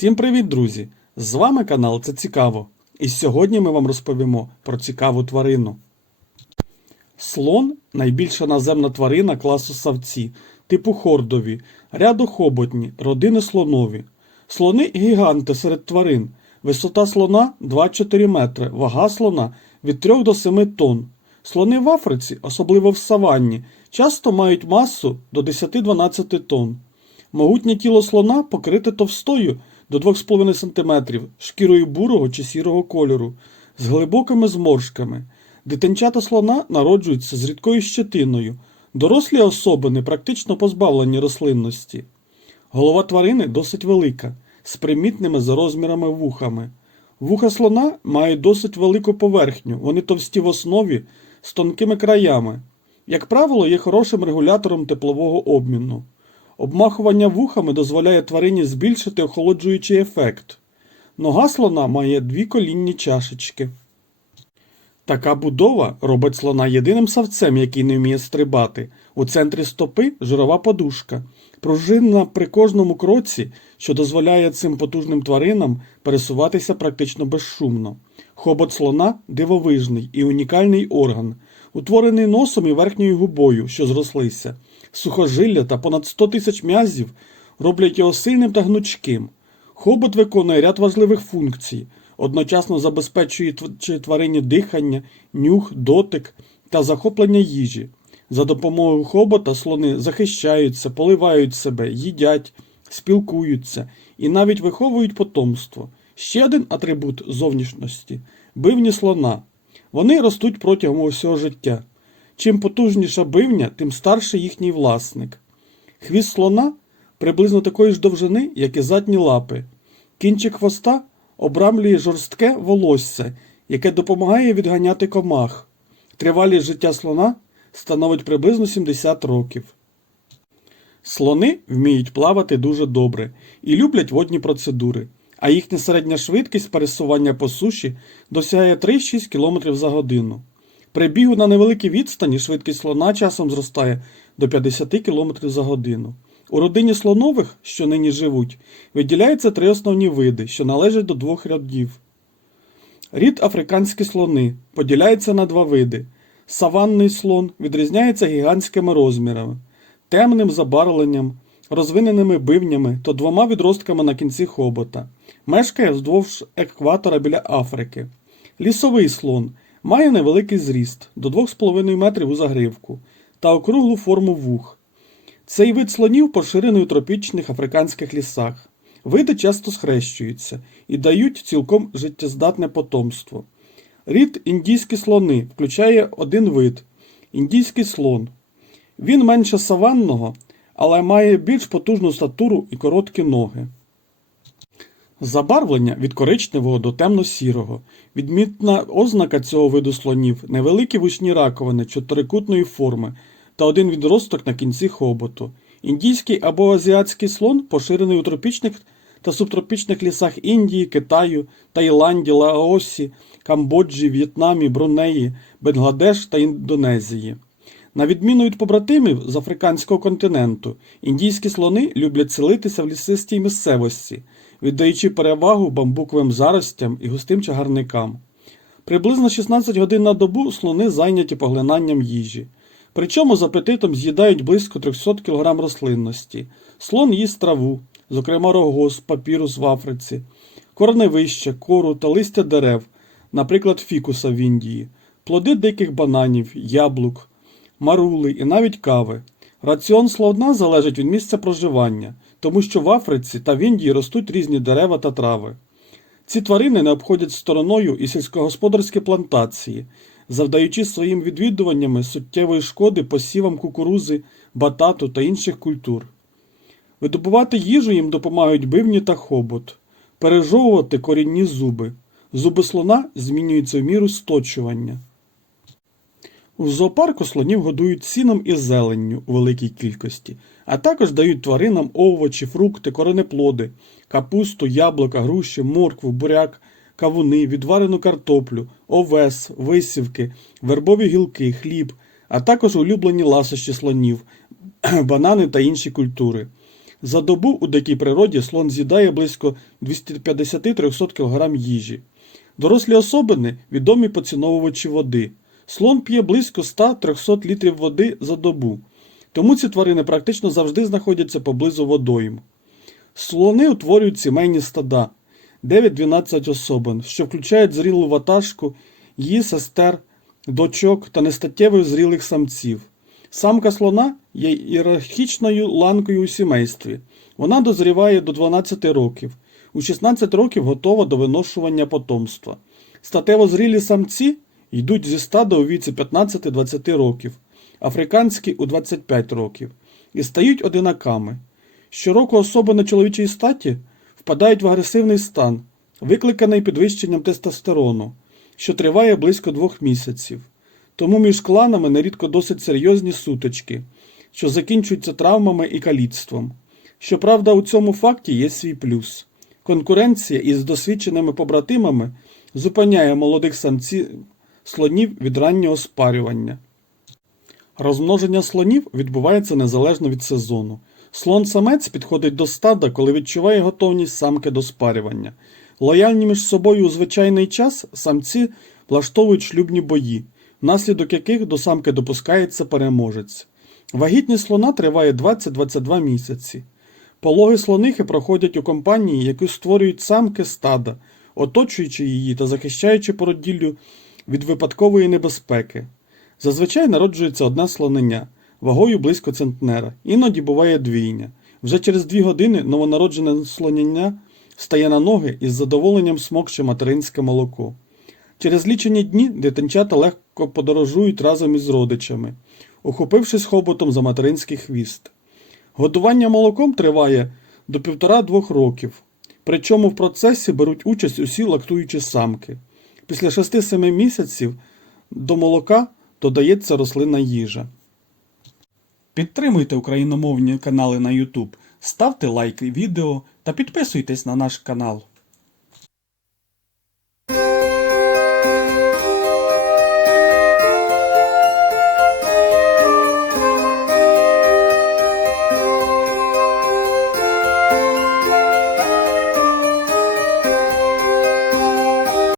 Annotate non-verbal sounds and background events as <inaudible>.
Всім привіт, друзі! З вами канал Це Цікаво. І сьогодні ми вам розповімо про цікаву тварину. Слон найбільша наземна тварина класу савці, типу хордові, рядохоботні, родини слонові. Слони гіганти серед тварин. Висота слона 2-4 метри, вага слона від 3 до 7 тонн. Слони в Африці, особливо в саванні, часто мають масу до 10-12 тонн. Могутнє тіло слона покрите товстою до 2,5 см шкірою бурого чи сірого кольору, з глибокими зморшками. Дитинчата слона народжуються з рідкою щетиною. Дорослі особини практично позбавлені рослинності. Голова тварини досить велика, з примітними за розмірами вухами. Вуха слона мають досить велику поверхню, вони товсті в основі з тонкими краями. Як правило, є хорошим регулятором теплового обміну. Обмахування вухами дозволяє тварині збільшити охолоджуючий ефект. Нога слона має дві колінні чашечки. Така будова робить слона єдиним савцем, який не вміє стрибати. У центрі стопи жирова подушка, пружинна при кожному кроці, що дозволяє цим потужним тваринам пересуватися практично безшумно. Хобот слона дивовижний і унікальний орган, утворений носом і верхньою губою, що зрослися. Сухожилля та понад 100 тисяч м'язів роблять його сильним та гнучким. Хобот виконує ряд важливих функцій, одночасно забезпечує тв- тварині дихання, нюх, дотик та захоплення їжі. За допомогою хобота слони захищаються, поливають себе, їдять, спілкуються і навіть виховують потомство. Ще один атрибут зовнішності бивні слона. Вони ростуть протягом усього життя. Чим потужніша бивня, тим старший їхній власник. Хвіст слона приблизно такої ж довжини, як і задні лапи. Кінчик хвоста обрамлює жорстке волосся, яке допомагає відганяти комах. Тривалість життя слона становить приблизно 70 років. Слони вміють плавати дуже добре і люблять водні процедури, а їхня середня швидкість пересування по суші досягає 3-6 км за годину. При бігу на невеликій відстані швидкість слона часом зростає до 50 км за годину. У родині слонових, що нині живуть, виділяються три основні види, що належать до двох рядів. Рід африканські слони поділяється на два види. Саванний слон відрізняється гігантськими розмірами, темним забарвленням, розвиненими бивнями та двома відростками на кінці хобота. Мешкає вздовж екватора біля Африки. Лісовий слон має невеликий зріст до 2,5 метрів у загривку та округлу форму вух. Цей вид слонів поширений у тропічних африканських лісах. Види часто схрещуються і дають цілком життєздатне потомство. Рід індійські слони включає один вид індійський слон. Він менше саванного, але має більш потужну статуру і короткі ноги. Забарвлення від коричневого до темно-сірого. Відмітна ознака цього виду слонів невеликі вушні раковини чотирикутної форми та один відросток на кінці хоботу. Індійський або азіатський слон поширений у тропічних та субтропічних лісах Індії, Китаю, Таїланді, Лаосі, Камбоджі, В'єтнамі, Брунеї, Бангладеш та Індонезії. На відміну від побратимів з африканського континенту, індійські слони люблять селитися в лісистій місцевості, віддаючи перевагу бамбуковим заростям і густим чагарникам. Приблизно 16 годин на добу слони зайняті поглинанням їжі. Причому з апетитом з'їдають близько 300 кг рослинності. Слон їсть траву, зокрема рогоз, папірус в Африці, корневище, кору та листя дерев, наприклад, фікуса в Індії, плоди диких бананів, яблук, марули і навіть кави. Раціон слона залежить від місця проживання, тому що в Африці та в Індії ростуть різні дерева та трави. Ці тварини не обходять стороною і сільськогосподарські плантації, завдаючи своїм відвідуваннями суттєвої шкоди посівам кукурузи, батату та інших культур. Видобувати їжу їм допомагають бивні та хобот, пережовувати корінні зуби. Зуби слона змінюються в міру сточування. У зоопарку слонів годують сіном і зеленню у великій кількості, а також дають тваринам овочі, фрукти, коренеплоди, капусту, яблука, груші, моркву, буряк, кавуни, відварену картоплю, овес, висівки, вербові гілки, хліб, а також улюблені ласощі слонів, <clears throat> банани та інші культури. За добу у дикій природі слон з'їдає близько 250-300 кг їжі. Дорослі особини відомі поціновувачі води. Слон п'є близько 100-300 літрів води за добу, тому ці тварини практично завжди знаходяться поблизу водойм. Слони утворюють сімейні стада 9-12 особин, що включають зрілу ватажку, її сестер, дочок та нестаттєво зрілих самців. Самка слона є ієрархічною ланкою у сімействі. Вона дозріває до 12 років. У 16 років готова до виношування потомства. Статево зрілі самці йдуть зі стада у віці 15-20 років, африканські у 25 років, і стають одинаками. Щороку особи на чоловічій статі впадають в агресивний стан, викликаний підвищенням тестостерону, що триває близько двох місяців. Тому між кланами нерідко досить серйозні сутички, що закінчуються травмами і каліцтвом. Щоправда, у цьому факті є свій плюс. Конкуренція із досвідченими побратимами зупиняє молодих самців слонів від раннього спарювання. Розмноження слонів відбувається незалежно від сезону. Слон-самець підходить до стада, коли відчуває готовність самки до спарювання. Лояльні між собою у звичайний час самці влаштовують шлюбні бої, внаслідок яких до самки допускається переможець. Вагітність слона триває 20-22 місяці. Пологи слонихи проходять у компанії, яку створюють самки стада, оточуючи її та захищаючи породіллю від випадкової небезпеки. Зазвичай народжується одне слонення, вагою близько центнера, іноді буває двійня. Вже через дві години новонароджене слонення стає на ноги і з задоволенням смокче материнське молоко. Через лічені дні дитинчата легко подорожують разом із родичами, ухопившись хоботом за материнський хвіст. Годування молоком триває до півтора-двох років, причому в процесі беруть участь усі лактуючі самки. Після 6-7 місяців до молока додається рослинна їжа. Підтримуйте україномовні канали на YouTube, ставте лайки відео та підписуйтесь на наш канал.